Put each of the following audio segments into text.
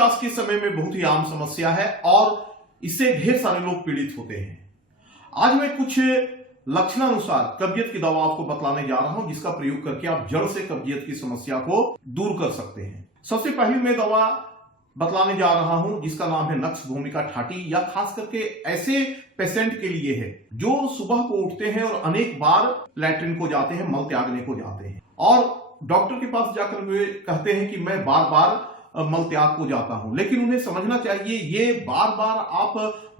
आज के समय में बहुत ही आम समस्या है और इससे ढेर सारे लोग पीड़ित होते हैं। आज मैं कुछ लक्षणानुसार कब्जियत की दवा आपको बतलाने जा रहा हूं, जिसका प्रयोग करके आप जड़ से कब्जियत की समस्या को दूर कर सकते हैं। सबसे पहले मैं दवा बतलाने जा रहा हूं जिसका नाम है नक्स भूमिका ठाटी, या खास करके ऐसे पेशेंट के लिए है जो सुबह को उठते हैं और अनेक बार लैट्रिन को जाते हैं, मल त्यागने को जाते हैं और डॉक्टर के पास जाकर वे कहते हैं कि मैं बार बार मल त्याग को जाता हूं। लेकिन उन्हें समझना चाहिए ये बार बार आप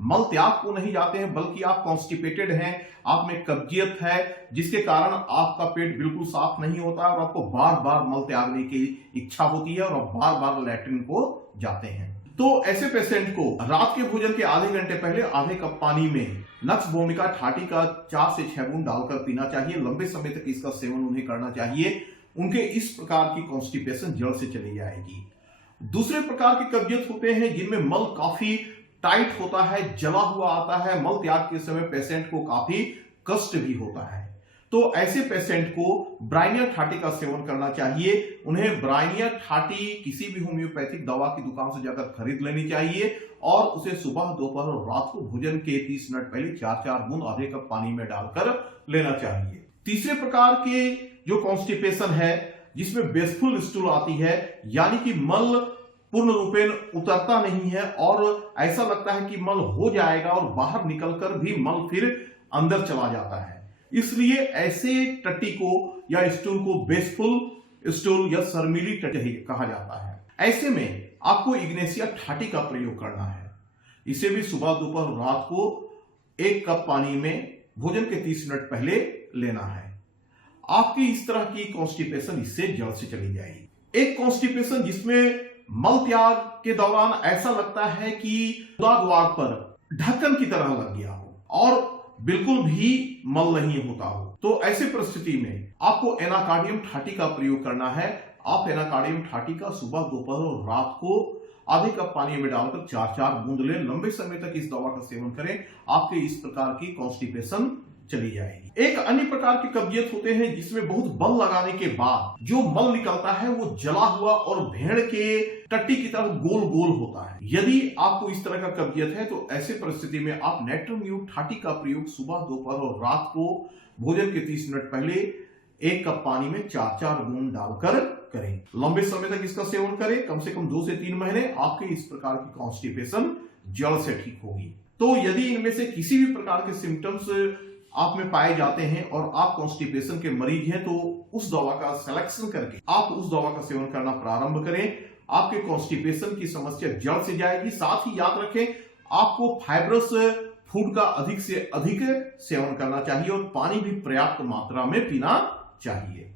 मल त्याग को नहीं जाते हैं, बल्कि आप कॉन्स्टिपेटेड हैं, आप में कब्जियत है, जिसके कारण आपका पेट बिल्कुल साफ नहीं होता और आपको बार बार मल त्यागने की इच्छा होती है और आप बार बार लैट्रिन को जाते हैं। तो ऐसे पेशेंट को रात के भोजन के आधे घंटे पहले आधे कप पानी में नक्स भूमिका ठाटी का 4 से 6 बूंद डालकर पीना चाहिए। लंबे समय तक इसका सेवन उन्हें करना चाहिए। उनके इस प्रकार की कॉन्स्टिपेशन जड़ से चली जाएगी। दूसरे प्रकार के कब्जियत होते हैं जिनमें मल काफी टाइट होता है, जला हुआ आता है, मल त्याग के समय पेशेंट को काफी कष्ट भी होता है। तो ऐसे पेशेंट को ब्राइनिया ठाटी का सेवन करना चाहिए। उन्हें ब्राइनिया ठाटी किसी भी होम्योपैथिक दवा की दुकान से जाकर खरीद लेनी चाहिए और उसे सुबह, दोपहर और रात को भोजन के 30 मिनट पहले 4-4 बूंद आधे कप पानी में डालकर लेना चाहिए। तीसरे प्रकार के जो कॉन्स्टिपेशन है जिसमें बेसफुल स्टूल आती है, यानी कि मल पूर्ण रूपेण उतरता नहीं है और ऐसा लगता है कि मल हो जाएगा और बाहर निकलकर भी मल फिर अंदर चला जाता है, इसलिए ऐसे टट्टी को या स्टूल को बेसफुल स्टूल या शर्मीली टट्टी कहा जाता है। ऐसे में आपको इग्नेशिया ठाटी का प्रयोग करना है। इसे भी सुबह, दोपहर, रात को 1 कप पानी में भोजन के 30 मिनट पहले लेना है। आपकी इस तरह की कॉन्स्टिपेशन इससे जड़ से चली जाएगी। एक कॉन्स्टिपेशन जिसमें मल त्याग के दौरान ऐसा लगता है कि द्वार पर ढक्कन की तरह लग गया हो और बिल्कुल भी मल नहीं होता हो, तो ऐसे परिस्थिति में आपको एनाकार्डियम ठाटी का प्रयोग करना है। आप एनाकार्डियम ठाटी का सुबह, दोपहर और रात को आधे कप पानी में डालकर 4-4 बूंद लें। लंबे समय तक इस दवा का सेवन करें, आपके इस प्रकार की कॉन्स्टिपेशन चली जाएगी। एक अन्य प्रकार के कब्जियत होते हैं जिसमें बहुत बल लगाने के बाद जो मल निकलता है वो जला हुआ और भेड़ के टट्टी की तरह गोल गोल होता है। यदि आपको इस तरह का कब्जियत है तो ऐसे परिस्थिति में आप नेट्रोम्यूट ठाटी का प्रयोग सुबह, दोपहर और रात को भोजन के 30 मिनट पहले 1 कप पानी में 4-4 बूंद डालकर करें। लंबे समय तक इसका सेवन करें, कम से कम 2 से 3 महीने, आपके इस प्रकार की कॉन्स्टिपेशन जड़ से ठीक होगी। तो यदि इनमें से किसी भी प्रकार के सिम्टम्स आप में पाए जाते हैं और आप कॉन्स्टिपेशन के मरीज हैं, तो उस दवा का सिलेक्शन करके आप उस दवा का सेवन करना प्रारंभ करें। आपके कॉन्स्टिपेशन की समस्या जड़ से जाएगी। साथ ही याद रखें, आपको फाइब्रस फूड का अधिक से अधिक सेवन करना चाहिए और पानी भी पर्याप्त मात्रा में पीना चाहिए।